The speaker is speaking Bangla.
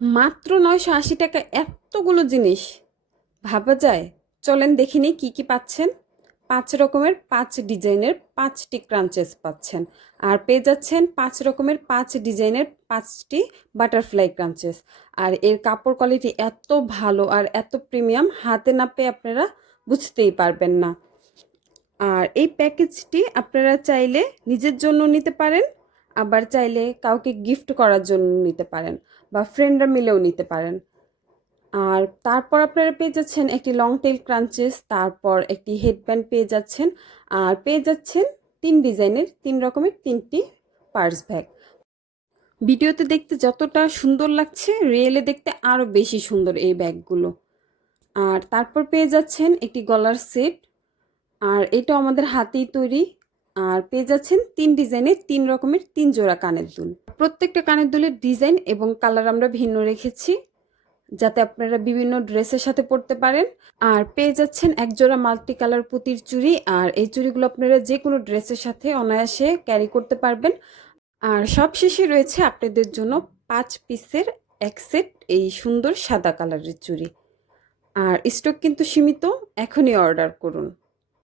মাত্র 980 টাকা এতগুলো জিনিস ভাবা যায়। চলেন দেখে নিই কী কী পাচ্ছেন। 5 রকমের 5 ডিজাইনের 5টি ক্রাঞ্চেস পাচ্ছেন। আর পেয়ে যাচ্ছেন 5 রকমের 5 ডিজাইনের 5টি বাটারফ্লাই ক্রাঞ্চেস। আর এর কাপড় কোয়ালিটি এত ভালো আর এত প্রিমিয়াম, হাতে না পেয়ে আপনারা বুঝতেই পারবেন না। আর এই প্যাকেজটি আপনারা চাইলে নিজের জন্য নিতে পারেন, আবার চাইলে কাউকে গিফট করার জন্য নিতে পারেন, বা ফ্রেন্ডরা মিলেও নিতে পারেন। আর তারপর আপনারা পেয়ে যাচ্ছেন একটি লং টেল ক্রাঞ্চেস, তারপর একটি হেডব্যান্ড পেয়ে যাচ্ছেন, আর পেয়ে যাচ্ছেন 3 ডিজাইনের 3 রকমের 3টি পার্স ব্যাগ। ভিডিওতে দেখতে যতটা সুন্দর লাগছে, রিয়েলে দেখতে আরও বেশি সুন্দর এই ব্যাগগুলো। আর তারপর পেয়ে যাচ্ছেন একটি গলার সেট, আর এটা আমাদের হাতেই তৈরি। আর পেয়ে যাচ্ছেন 3 ডিজাইনের 3 রকমের 3 জোড়া কানের দুল। প্রত্যেকটা কানের দুলের ডিজাইন এবং কালার আমরা ভিন্ন রেখেছি, যাতে আপনারা বিভিন্ন ড্রেসের সাথে পরতে পারেন। আর পেয়ে যাচ্ছেন একজোড়া মাল্টি কালার পুঁতির চুড়ি, আর এই চুড়িগুলো আপনারা যে কোনো ড্রেসের সাথে অনায়াসে ক্যারি করতে পারবেন। আর সবশেষে রয়েছে আপনাদের জন্য 5 পিসের এক সেট এই সুন্দর সাদা কালারের চুড়ি। আর স্টক কিন্তু সীমিত, এখনই অর্ডার করুন।